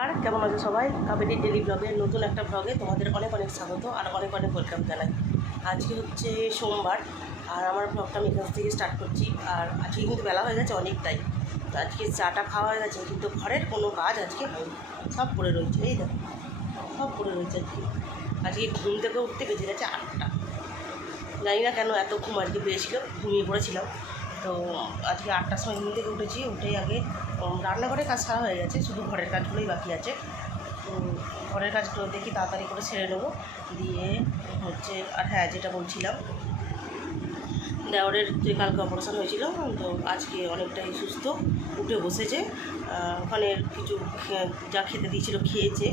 আর কেমন আছে সবাই? কাবেরী ডেলি ব্লগের নতুন একটা ব্লগে তোমাদের অনেক অনেক স্বাগত আর অনেক অনেক ওয়েলকাম জানাই। আজকে হচ্ছে সোমবার আর আমার ব্লগটা আমি এখান থেকে স্টার্ট করছি। আর আজকে কিন্তু বেলা হয়ে গেছে অনেকটাই। তো আজকে চাটা খাওয়া হয়ে গেছে, কিন্তু ঘরের কোনো কাজ আজকে হয়নি, সব পড়ে রয়েছে। এই দেখো, সব পড়ে রয়েছে। আজকে ঘুম থেকে উঠতে বেজে গেছে 8টা। জানি না কেন এত ঘুম আজকে পেয়েছিল, ঘুমিয়ে পড়েছিলাম। তো আজকে 8টার সময় ঘুম থেকে উঠেছি। উঠেই আগে রান্নাঘরের কাজ সারা হয়ে গেছে, শুধু ঘরের কাজগুলোই বাকি আছে। ঘরের কাজগুলো দেখি তাড়াতাড়ি করে সেরে নেবো। দিয়ে হচ্ছে আর হ্যাঁ, যেটা বলছিলাম, দেওরের যে কালকে অপারেশন হয়েছিল, তো আজকে অনেকটাই সুস্থ, উঠে বসেছে। ওখানে কিছু যা খেতে দিয়েছিল খেয়েছে,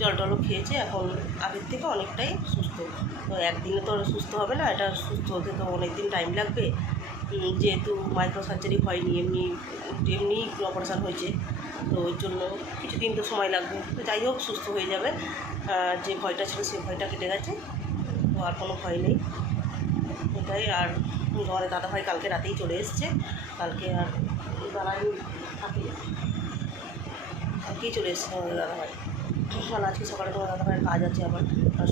জল টলও খেয়েছে। এখন আগের থেকে অনেকটাই সুস্থ। তো একদিনে তো সুস্থ হবে না, এটা সুস্থ হতে তো অনেক দিন টাইম লাগবে। যেহেতু মাইক্রো সার্জারি হয়নি, এমনি এমনি অপারেশন হয়েছে, তো ওই জন্য কিছুদিন তো সময় লাগবে। তো যাই হোক, সুস্থ হয়ে যাবে। যে ভয়টা ছিল সেই ভয়টা কেটে গেছে, তো আর কোনো ভয় নেই এটাই। আর তোমাদের দাদাভাই কালকে রাতেই চলে এসছে, কালকে আর দাঁড়াই থাকে, কালকেই চলে এসছে তোমাদের দাদাভাই। কারণ আজকে সকালে তোমার দাদাভাইয়ের কাজ আছে আবার।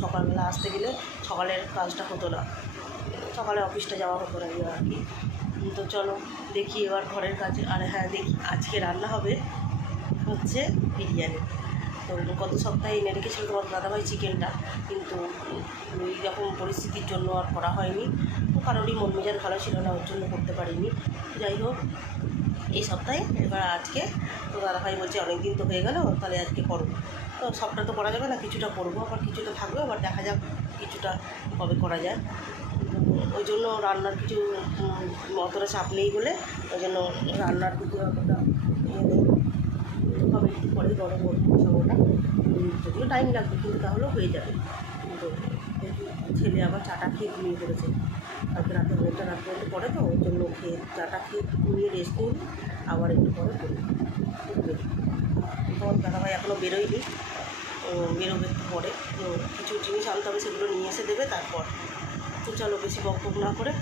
সকালবেলা আসতে গেলে সকালের কাজটা হতো না, সকালে অফিসটা যাওয়া হতো না আর কি। তো চলো দেখি এবার ঘরের কাজে। আর হ্যাঁ, দেখি আজকে রান্না হবে হচ্ছে বিরিয়ানি। তো গত সপ্তাহে এনে রেখেছিল তোমার দাদাভাই চিকেনটা, কিন্তু ওই রকম পরিস্থিতির জন্য আর করা হয়নি। তো কারোরই মন মেজাজ ভালো ছিল না, ওর জন্য করতে পারিনি। যাই হোক, এই সপ্তাহে এবার আজকে তো দাদাভাই বলছে অনেক দিন তো হয়ে গেল, তাহলে আজকে করো। তো সবটা তো করা যাবে না, কিছুটা করবো, আবার কিছুটা থাকবে, আবার দেখা যাক কিছুটা কবে করা যায়। ওই জন্য রান্নার কিছু অতটা চাপ নেই বলে, ওই জন্য রান্নার দিকে অতটা ইয়ে নেই। হবে একটু পরে গরম মশলাটা, যদিও টাইম লাগবে, কিন্তু তাহলেও হয়ে যাবে। কিন্তু ছেলে আবার চাটা খেয়ে ঘুমিয়ে পড়েছে। কালকে রাতে অনেকটা রাত পর্যন্ত পড়ে, তো ওই জন্য খেয়ে চাটা খেয়ে ঘুমিয়ে রেস্ট নিই, আবার একটু পরে করি। তখন দাদাভাই এখনও বেরোয়নি, বেরোবে একটু পরে। তো কিছু জিনিস আনতে হবে, সেগুলো নিয়ে এসে দেবে তারপর। তো চলো বেশি বকবক না করে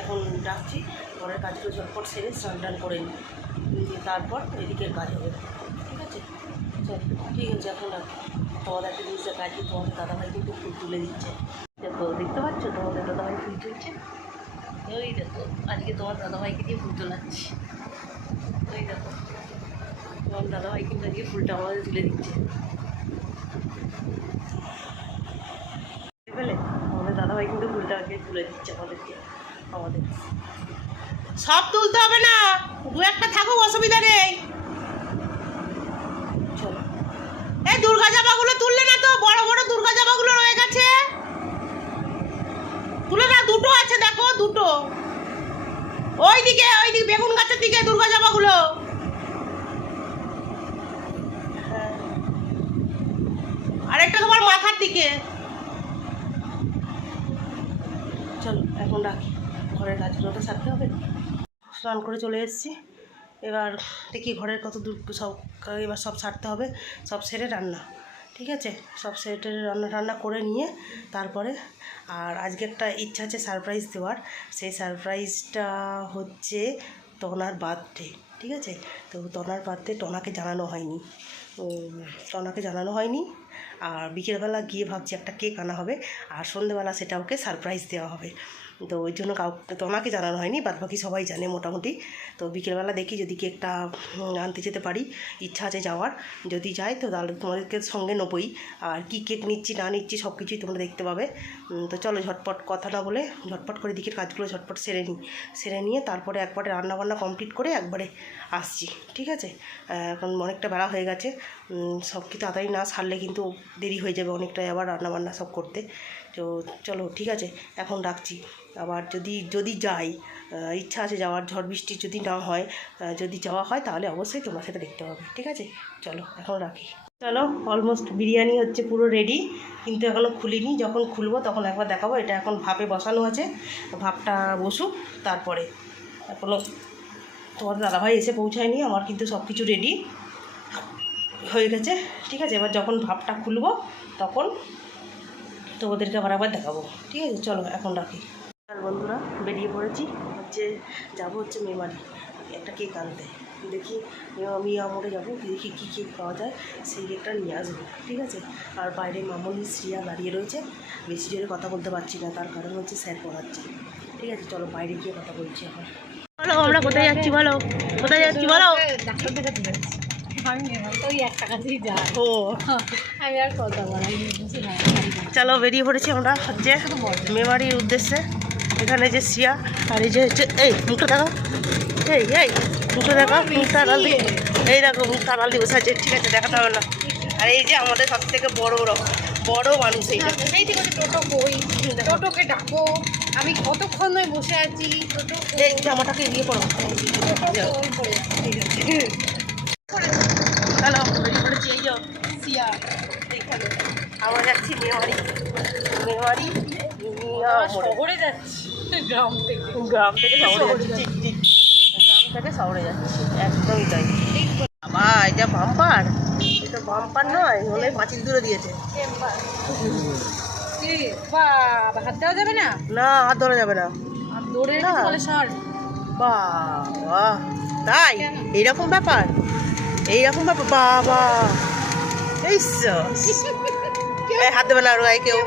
এখন ডাকছি, ঘরের কাজগুলো ঝটপট সেরে স্নান টান করে নিই, তারপর এদিকের কাজ হবে। ঠিক আছে, চল ঠিক আছে। এখন রাখি। তোমাদের একটা জিনিস দেখা, আজকে তোমাদের দাদাভাই কিন্তু ফুল তুলে দিচ্ছে। দেখো, দেখতে পাচ্ছ তোমাদের দাদাভাই ফুল তুলছে। ওই দেখো, আজকে তোমার দাদাভাইকে দিয়ে ফুল তোলাচ্ছি। ওই দেখো, তোমার দাদাভাই কিন্তু আজকে ফুলটা আমাদের তুলে দিচ্ছে। বুঝতে আমাদের দাদাভাই কিন্তু ফুলটা আজকে তুলে দিচ্ছে আমাদের। সব তুলতে হবে না, দু একটা থাকুক, অসুবিধা নেই। চলো, এই দুর্গা জামাগুলো তুললে না তো, বড় বড় দুর্গা জামাগুলো রয়ে গেছে, তুলে না। দুটো আছে দেখো, দুটো ওইদিকে বেগুন গাছের দিকে দুর্গা জামাগুলো। হ্যাঁ, আরেকটা তোমার মাথার দিকে। চলো এখন রাখি, ঘরের কাজগুলো তো সারতে হবে। স্নান করে চলে এসেছি, এবার দেখি ঘরের কত দূর সব, এবার সব সারতে হবে, সব সেরে রান্না। ঠিক আছে, সব সেরে রান্না করে নিয়ে তারপরে। আর আজকে একটা ইচ্ছা আছে সারপ্রাইজ দেওয়ার। সেই সারপ্রাইজটা হচ্ছে টনার বার্থডে। ঠিক আছে, তো টনার বার্থডে টনাকে জানানো হয়নি, আর বিকেলবেলা গিয়ে ভাবছি একটা কেক আনা হবে, আর সন্ধ্যেবেলা সেটা ওকে সারপ্রাইজ দেওয়া হবে। তো ওই জন্য কাউকে টনাকে জানানো হয়নি, বাদবাকি সবাই জানে মোটামুটি। তো বিকেলবেলা দেখি যদি কেকটা আনতে যেতে পারি, ইচ্ছা আছে যাওয়ার। যদি যাই তো তাহলে তোমাদেরকে সঙ্গে নেবই, আর কী কেক নিচ্ছি না নিচ্ছি সব কিছুই তোমরা দেখতে পাবে। তো চলো ঝটপট কথা না বলে ঝটপট করে দিকের কাজগুলো ঝটপট সেরে নিয়ে তারপরে একবারে রান্নাবান্না কমপ্লিট করে একবারে আসছি। ঠিক আছে, এখন অনেকটা বেলা হয়ে গেছে, সব কি তাড়াতাড়ি না সারলে কিন্তু দেরি হয়ে যাবে অনেকটাই আবার রান্নাবান্না সব করতে। তো চলো ঠিক আছে, এখন রাখছি। আবার যদি যাই, ইচ্ছা আছে যাওয়ার, ঝড় বৃষ্টি যদি না হয়, যদি যাওয়া হয় তাহলে অবশ্যই তোমার সাথে দেখতে হবে। ঠিক আছে, চলো এখন রাখি। চলো, অলমোস্ট বিরিয়ানি হচ্ছে পুরো রেডি, কিন্তু এখনও খুলিনি। যখন খুলবো তখন একবার দেখাবো। এটা এখন ভাপে বসানো আছে, ভাপটা বসুক তারপরে। এখনও তোমার দাদাভাই এসে পৌঁছায়নি, আমার কিন্তু সব কিছু রেডি হয়ে গেছে। ঠিক আছে, এবার যখন ভাপটা খুলবো তখন তো ওদেরকে আবার দেখাবো। ঠিক আছে, চলো এখন রাখি। আর বন্ধুরা, বেরিয়ে পড়েছি, যাবো হচ্ছে মেমারি একটা কেক আনতে। দেখি মিয়া মোড়ে যাবো, দেখি কী কেক পাওয়া যায়, সেই কেকটা নিয়ে আসবো, ঠিক আছে। আর বাইরে মামনি শ্রিয়া দাঁড়িয়ে রয়েছে, বেশি জোরে কথা বলতে পারছি না, তার কারণ হচ্ছে স্যার পড়াচ্ছে, ঠিক আছে। চলো বাইরে গিয়ে কথা বলছি এখন। বলো আমরা কোথায় যাচ্ছি, বলো কোথায় যাচ্ছি, বলো। ডাক্তার দেখাতে যাচ্ছি আমি, ওই 1 টাকাতেই যাই। ও আমি আর কথা বলাই না। চলো বেরিয়ে পড়েছি আমরা হচ্ছে মেমারির উদ্দেশ্যে। এখানে যে শ্রিয়া আর এই যে হচ্ছে, এই মুখটা দেখো, এই মুখটা দেখো, মুখটা আড়াল দিয়ে, এই দেখো মুখটা আড়াল দিয়ে বসে আছে, ঠিক আছে দেখাতে হবে না। আর এই যে আমাদের সব থেকে বড় মানুষ এইটা। এই থেকে টোটো কই, টোটোকে ডাকো, আমি কতক্ষণ ধরে বসে আছি। টোটো এই জামাটাকে ইয়ে করো, চলো বেরিয়ে পড়েছি। এই যে শ্রিয়া, এইখানে আমরা যাচ্ছি মেমারি শহরে যাচ্ছি, গ্রাম থেকে শহরে যাচ্ছি, ঠিক গ্রাম থেকে শহরে যাচ্ছি, একদমই তাই। বাবা এটা বাম্পার, এটা বাম্পার নয়, হলে পাঁচিল দূরে দিয়েছে। বাবা হাত দেওয়া যাবে না, না হাত ধরা যাবে না, আর দৌড়ে না। বলে সর। বাবা তাই এইরকম ব্যাপার, বাবা এই হাত দেবে না আর গায়ে কেউ।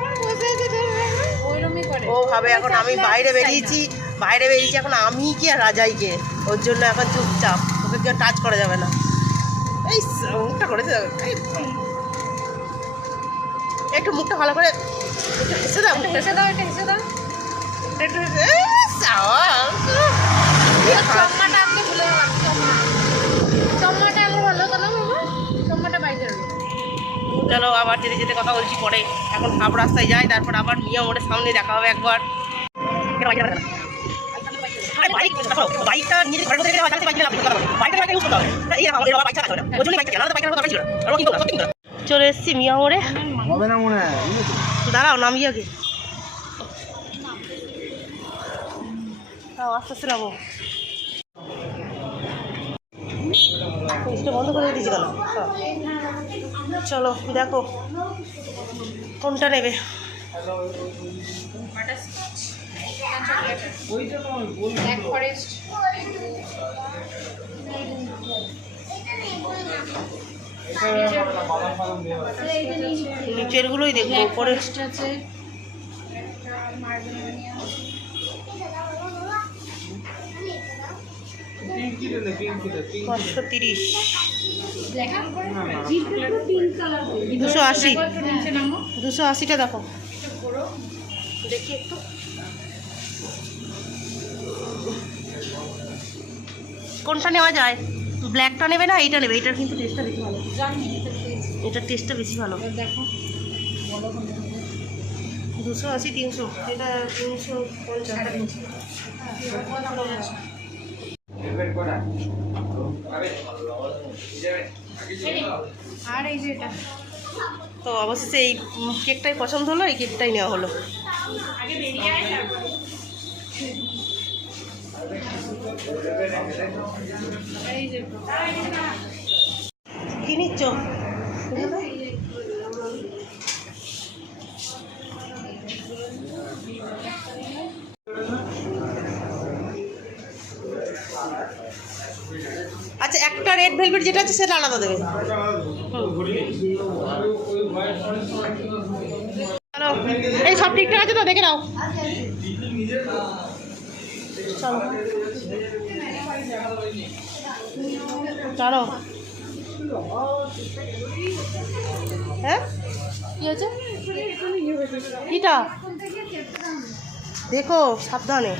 ও ভাবে এখন আমি বাইরে বেরিয়েছি এখন আমি কি আর রাজাইকে, ওর জন্য এখন চুপচাপ, ওকে কেউ টাচ করা যাবে না। এই মুখটা করেছে, একটু মুখটা ভালো করে একটু হেসে দাও, হেসে দাও, এটা হেসে দাও। একটু চম্মাটা আপনি ভুলে গেলাম, চম্মাটা আমার ভালো কথা বাবা, চম্মাটা বাইরে। চলো আবার যেতে যেতে কথা বলছি পরে, এখন হাফ রাস্তায় যাই, তারপর আবার মিয়া মোড়ের সামনে দেখা হবে একবার। চলে এসছি মিয়া মোড়ে, দাঁড়াও নামিয়ে আগে, আস্তে আস্তে নামো। বন্ধ করে দিয়েছি কেন? চলো দেখো কোনটা নেবে। নিচের গুলোই দেখবো, উপরে আছে 530, 280টা দেখো, দেখি একটু কোনটা নেওয়া যায়। ব্ল্যাকটা নেবে না এইটা নেবে, এটার কিন্তু টেস্টটা বেশি ভালো, এটার টেস্টটা বেশি ভালো। দেখো 280, 300, এটা 350। আর এই যে এটা তো অবশেষে এই কেকটাই পছন্দ হলো, এই কেকটাই নেওয়া হলো। আগে বেরিয়ে আয়, তারপর এই যে কি নিচ্ছ? আচ্ছা একটা রেড ভেলভেট যেটা আছে সেটা আলাদা দেবে। এই সব ঠিকঠাক আছে তো, দেখে নাও। চলো চলো, হ্যাঁ কি হয়েছে, কিটা দেখো সাবধানে।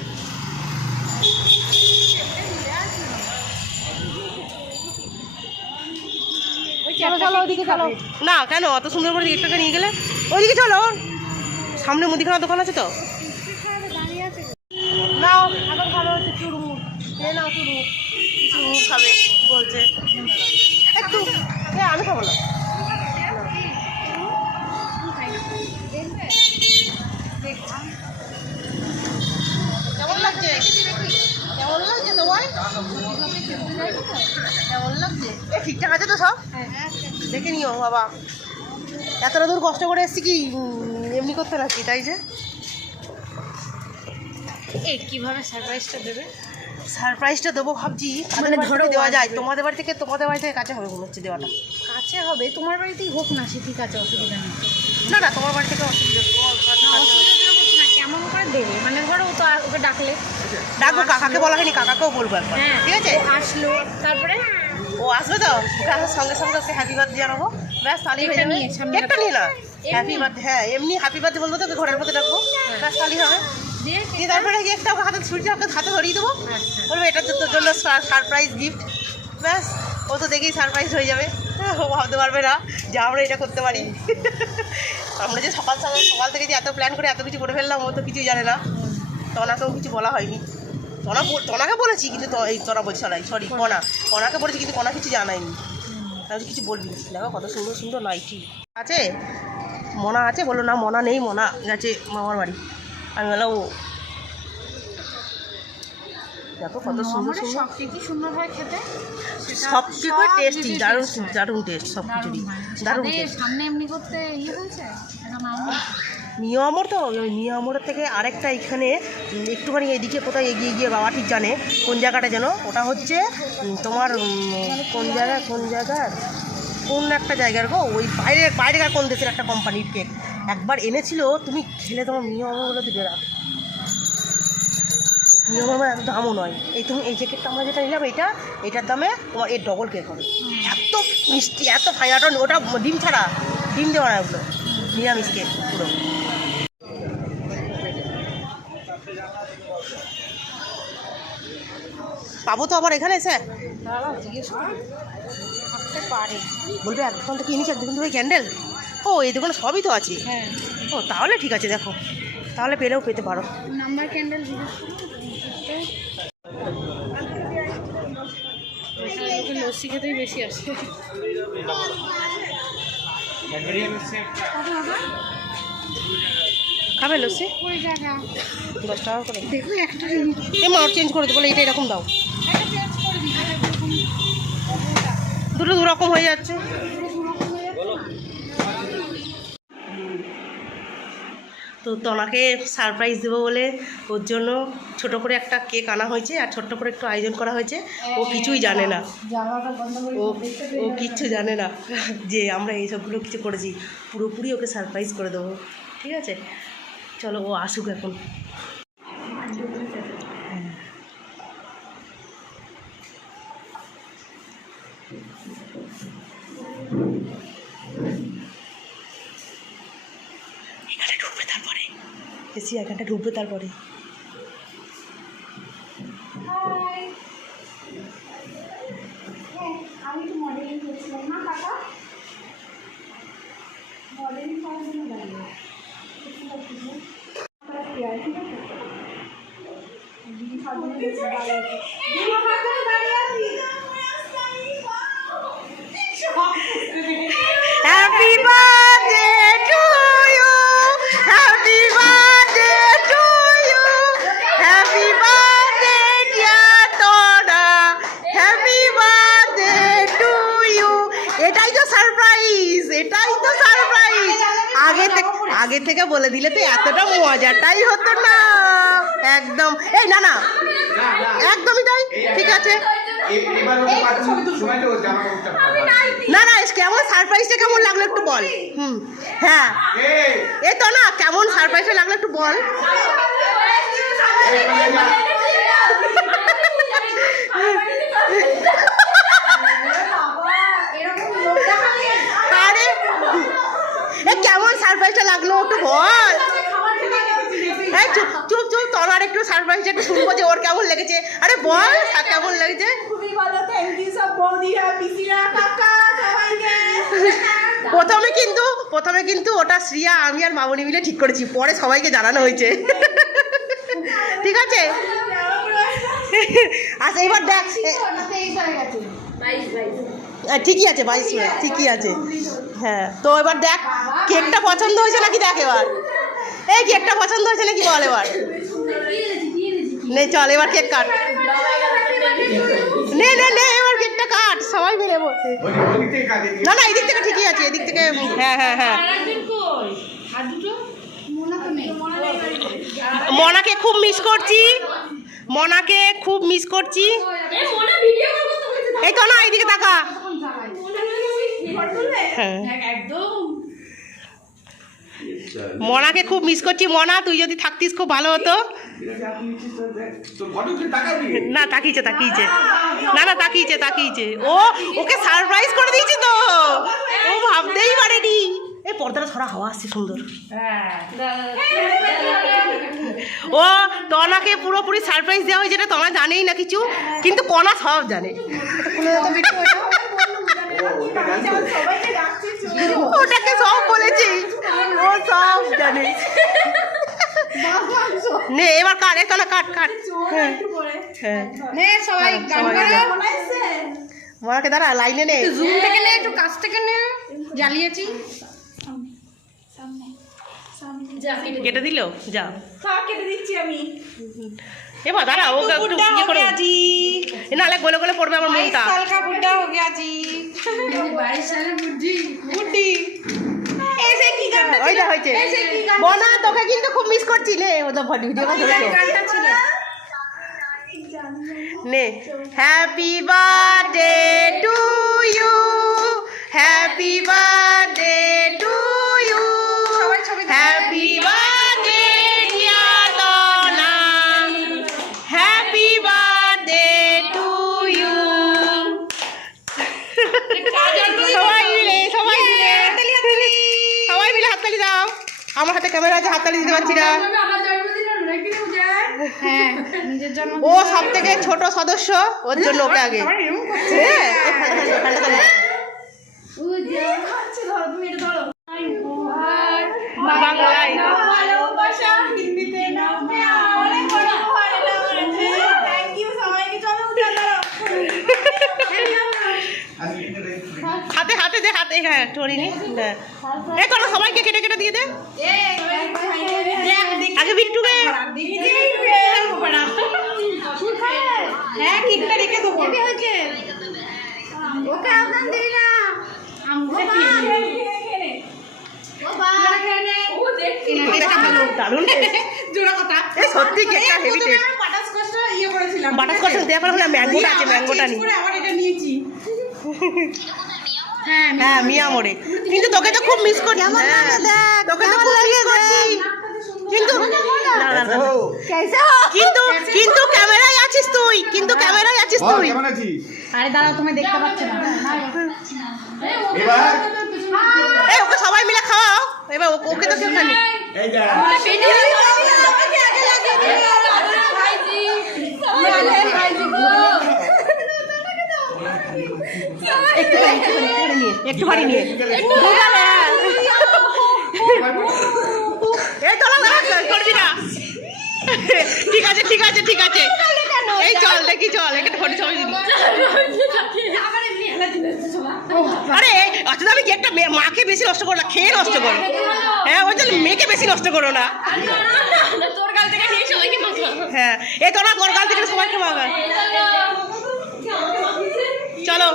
চলো চলো ওইদিকে চলো। না কেন অত সুন্দর করে কেকটাকে নিয়ে গেলে, ওইদিকে চলো, সামনে মুদিখানা দোকান আছে তো। নাও এখন ভালো হচ্ছে চুরমুর, নাও চুরমুর খাবে বলছে একটু, আমি খাবো না। কেমন লাগছে তোমার, কেমন লাগছে? এ ঠিকঠাক আছে তো সব, দেখে নিও বাবা, এতটা দূর কষ্ট করে এসছি কি এমনি করতে নাকি, তাই যে এই কিভাবে সারপ্রাইজটা দেবে। সারপ্রাইজটা দেবো ভাবছি, মানে মানে ধরো ধরো দেওয়া যায়, আসবে। তোমাদের বাড়ি থেকে কাছে হবে মনে হচ্ছে দেওয়াটা। কাছে হবে তোমার বাড়িতেই হোক না, সে ঠিক আছে, অসুবিধা নেই। না না, তোমার বাড়ি থেকে অসুবিধা, তোমার কাছে না, হবে। অসুবিধা বলছি না, কেমন করে দেবে মানে ধরো ও তো ওকে ডাকলে, ডাকবো, কাকাকে বলা হয়নি, কাকাকেও বলবো একবার, হ্যাঁ ঠিক আছে? ও আসলো, তারপরে ও আসবে তো, ওকে আসার সঙ্গে সঙ্গে ওকে হ্যাপি বার্থডে জানাবো, ব্যাস তাহলেই হয়ে কেকটা যাবে। নিয়ে, সামনে কেকটা নিয়ে না, এমনি? হ্যাপি বার্থডে, হ্যাঁ এমনি হ্যাপি বার্থডে বলবো তো, ওকে ঘরের মধ্যে রাখবো, ব্যাস তাহলেই হবে। দিয়ে দিয়ে তারপরে কেকটা ওকে হাতে ছুটিটা ওকে হাতে ধরিয়ে দেবো, আচ্ছা বলবো এটা তো তোর জন্য সারপ্রাইজ গিফট, ব্যাস ও তো দেখেই সারপ্রাইজ হয়ে যাবে। ও ভাবতে পারবে না যে আমরা এটা করতে পারি। আমরা যে সকাল থেকে যে এত প্ল্যান করে এত কিছু করে ফেললাম, ও তো কিছুই জানে না। তনাকেও কিছু বলা হয়নি, তনাকে বলেছি কিন্তু এই তনা বলছি, সরি কনাকে বলেছি কিন্তু কনা কিছু জানায়নি। তাহলে কিছু বলবি না, দেখো কত সুন্দর সুন্দর নাইটি আছে। মনা আছে, বললো না মনা নেই, মনা গেছে মামার বাড়ি। আমি বললাম ও দেখো কত সুন্দর সুন্দর, সব কি সুন্দর হয় খেতে, সব কিছু টেস্টি, দারুণ টেস্ট, সব কিছুরই দারুণ টেস্ট। সামনে এমনি করতে হয়েছে এখন আমার মিয়ামর তো, ওই মিয়ামরের থেকে আরেকটা এখানে একটুখানি এদিকে কোথায় এগিয়ে গিয়ে বাবা ঠিক জানে কোন জায়গাটা যেন, ওটা হচ্ছে তোমার কোন একটা জায়গার গো, ওই বাইরেকার কোন দেশের একটা কোম্পানির কেক একবার এনেছিল, তুমি খেলে তোমার মিয়ামর বলে দিবে না। মিয়ামর এত দামও নয়, এই যে কেকটা আমরা যেটা নিলাম এটার দামে তোমার এর ডবল কেক হবে, এত মিষ্টি, এত ফাইনাটা, ওটা ডিম ছাড়া, ডিম দেওয়া না, ওগুলো নিরামিষ কেক পুরো। পাবো তো আবার এখানে এসে জিজ্ঞেস করতে পারে, বলবে এক দোকান থেকে কিনেছি, এক দোকান থেকে ক্যান্ডেল, ও এই দোকানে সবই তো আছে। হ্যাঁ ও তাহলে ঠিক আছে, দেখো তাহলে পেলেও পেতে পারো। নাম্বার ক্যান্ডেল জিজ্ঞেস করতে, লস্যি খেতেই বেশি আসে। খাবে লস্যি? ওই জায়গা 10 টাকা করে। দেখো একটা এ মা চেঞ্জ করে দেবো, বলে এটা এরকম দাও, চেঞ্জ করে দিই, দুটো দু রকম হয়ে যাচ্ছে। তো তনাকে সারপ্রাইজ দেবো বলে ওর জন্য ছোট করে একটা কেক আনা হয়েছে, আর ছোট্ট করে একটু আয়োজন করা হয়েছে। ও কিছুই জানে না, ও কিচ্ছু জানে না যে আমরা এইসবগুলো কিছু করেছি, পুরোপুরি ওকে সারপ্রাইজ করে দেবো, ঠিক আছে? চলো ও আসুক এখন। এখানে ঢুকবে তারপরে, এসি এখানটা ঢুকবে তারপরে। আমি তো মডেলিং করছিলাম না কাকা, মডেলিং করার জন্য দাঁড়িয়ে happy birthday to you, happy birthday to you, happy birthday dear Tona, happy birthday to you. এটাই তো সারপ্রাইজ, আগে থেকে বলে দিলে তো এতটা মজাটাই হতো না একদম। এই না না, একদমই তাই, ঠিক আছে। না না, কেমন সারপ্রাইজটা কেমন লাগলো একটু বল। হ্যাঁ এই তো না, কেমন সারপ্রাইজটা লাগলো একটু বল। আরে কেমন সারপ্রাইজটা লাগলো একটু বল। হ্যাঁ চুপ চুপ চুপ, তোমার একটু সারপ্রাইজটা একটু শুনবো যে ওর কেমন লেগেছে। আরে বল কেমন লেগেছে। খুবই ভালো, থ্যাংক ইউ সব বৌদিরা, পিসিরা, কাকা সবাইকে। প্রথমে কিন্তু ওটা শ্রিয়া, আমি আর মামনি মিলে ঠিক করেছি, পরে সবাইকে জানানো হয়েছে। ঠিক আছে, আচ্ছা এবার দেখ, ঠিকই আছে 22 ঠিকই আছে। হ্যাঁ তো এবার দেখ কেকটা পছন্দ হয়েছে নাকি, দেখ এবার এই কেকটা পছন্দ হয়েছে নাকি বল এবার। নে চল এবার কেক কাট, নে নে নে এবার কেকটা কাট, সবাই মিলে বসে। না না এদিক থেকে ঠিকই আছে, এদিক থেকে। হ্যাঁ হ্যাঁ হ্যাঁ, মনাকে খুব মিস করছি, মনাকে খুব মিস করছি। এই তো না, এইদিকে তাকা। হ্যাঁ, মনাকে খুব মিস করছি। মনা, তুই যদি থাকতিস খুব ভালো হতো। না, তাকিয়েছে না তাকিয়েছে। ওকে সারপ্রাইজ করে দিয়েছি তো, ও ভাবতেই পারেনি। এই পর্দাটা ছড়া, হাওয়া আসছে সুন্দর। ও তনাকে পুরোপুরি সারপ্রাইজ দেওয়া হয়েছে, এটা তনা জানেই না কিছু, কিন্তু কণা সব জানে। ওটাকে সব বলেছি, ও সব জানে। নে এবার কাট, এখানে কাট। হ্যাঁ, মনাকে দাঁড়া, লাইনে নে। জুম থেকে নে, একটু কাছ থেকে নে, জ্বালিয়েছি। কেটে দিল, যা কেটে দিচ্ছি আমি। এবার দাঁড়া, ও একটু ইয়ে করো, নাহলে গলে গলে পড়বে আমার মুখটা। ওইটা হয়েছে। মনা, তোকে কিন্তু খুব মিস করছি। নে ও তো ভিডিও নে। Happy birthday to you, happy birthday to you, happy birthday dear Tana, happy birthday to you. সবাই মিলে হাততালি দাও। আমার হাতে ক্যামেরা আছে, হাততালি দিতে পারছি না। ও সব থেকে ছোট সদস্য, ওর জন্য ওকে আগে। বাংলায় ভালোবাসা, হিন্দিতে নাম অনেক বড় উপহার এলো আমার কাছে। থ্যাংক ইউ সবাইকে। চলো হাতে দে, হাতে। হ্যাঁ, টরি নি। এই তো সবাইকে কেটে দিয়ে দে। আগে বিট্টুকে। হ্যাঁ, কেকটা রেখে দেবো। ওকে আদান দিই না। দারুণ সত্যি, কেকটা হেভি টেস্ট। বাটারস্কচ দেওয়ার পর ম্যাঙ্গোটা আছে, ম্যাঙ্গোটা নি। হ্যাঁ, মিয়া মোড়ে। কিন্তু তোকে তো খুব মিস করছি। তোকে তো খুব মিস করছি, কিন্তু কিন্তু ক্যামেরায় আছিস তুই, আরে দাঁড়াও, তুমি দেখতে পাচ্ছ না। এই ওকে সবাই মিলে খাওয়াও। এবার ওকে তো কেউ খানি। একটু ভারী নিয়ে এই তোলা করবি না। ঠিক আছে। এই চল দেখি, চল একটা ফটো ছবি দিবি। আরে আচ্ছা, আমি একটা মাকে বেশি নষ্ট করো না, খেয়ে নষ্ট করো। হ্যাঁ, ওই জন্য মেয়েকে বেশি নষ্ট করো না। হ্যাঁ, এই তোরা তোর গাল থেকে সবাইকে মাগা। চলো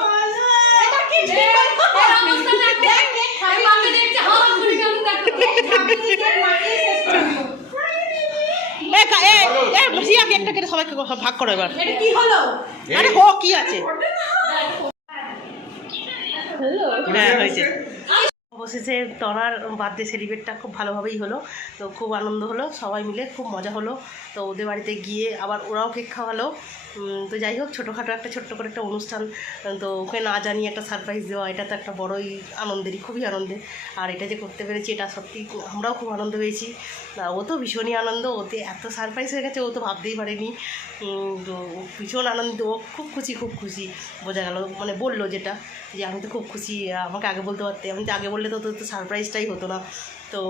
একটা কেটে সবাইকে ভাগ করো এবার। আরে হো, কি আছে? হ্যাঁ, হয়েছে। অবশেষে তনার বার্থডে সেলিব্রেটটা খুব ভালোভাবেই হলো। তো খুব আনন্দ হলো, সবাই মিলে খুব মজা হলো। তো ওদের বাড়িতে গিয়ে আবার ওরাও কেক খাওয়ালো। তো যাই হোক, ছোটোখাটো ছোট্ট করে একটা অনুষ্ঠান। তো ওকে না জানিয়ে একটা সারপ্রাইজ দেওয়া, এটা তো একটা বড়ই আনন্দেরই, খুবই আনন্দের। আর এটা যে করতে পেরেছি, এটা সত্যি আমরাও খুব আনন্দ পেয়েছি। ও তো ভীষণই আনন্দ, ওতে এত সারপ্রাইজ হয়ে গেছে, ও তো ভাবতেই পারেনি। তো ভীষণ আনন্দ, ও খুব খুশি বোঝা গেল। মানে বললো যেটা, যে আমি তো খুব খুশি, আমাকে আগে বলতে পারতে, আমি তো আগে বললে তো সারপ্রাইজটাই হতো না। তো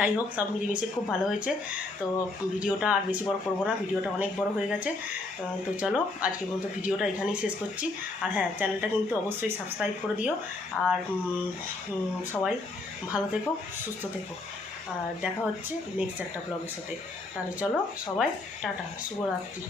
যাই হোক, সব মিলেমিশে খুব ভালো হয়েছে। তো ভিডিওটা আর বেশি বড় করবো না, ভিডিওটা অনেক বড় হয়ে গেছে। তো চলো, আজকে পর্যন্ত ভিডিওটা এখানেই শেষ করছি। আর হ্যাঁ, চ্যানেলটা কিন্তু অবশ্যই সাবস্ক্রাইব করে দিও। আর সবাই ভালো থেকো, সুস্থ থেকো। আর দেখা হচ্ছে নেক্সট একটা ব্লগের সাথে। তাহলে চলো সবাই, টাটা, শুভরাত্রি।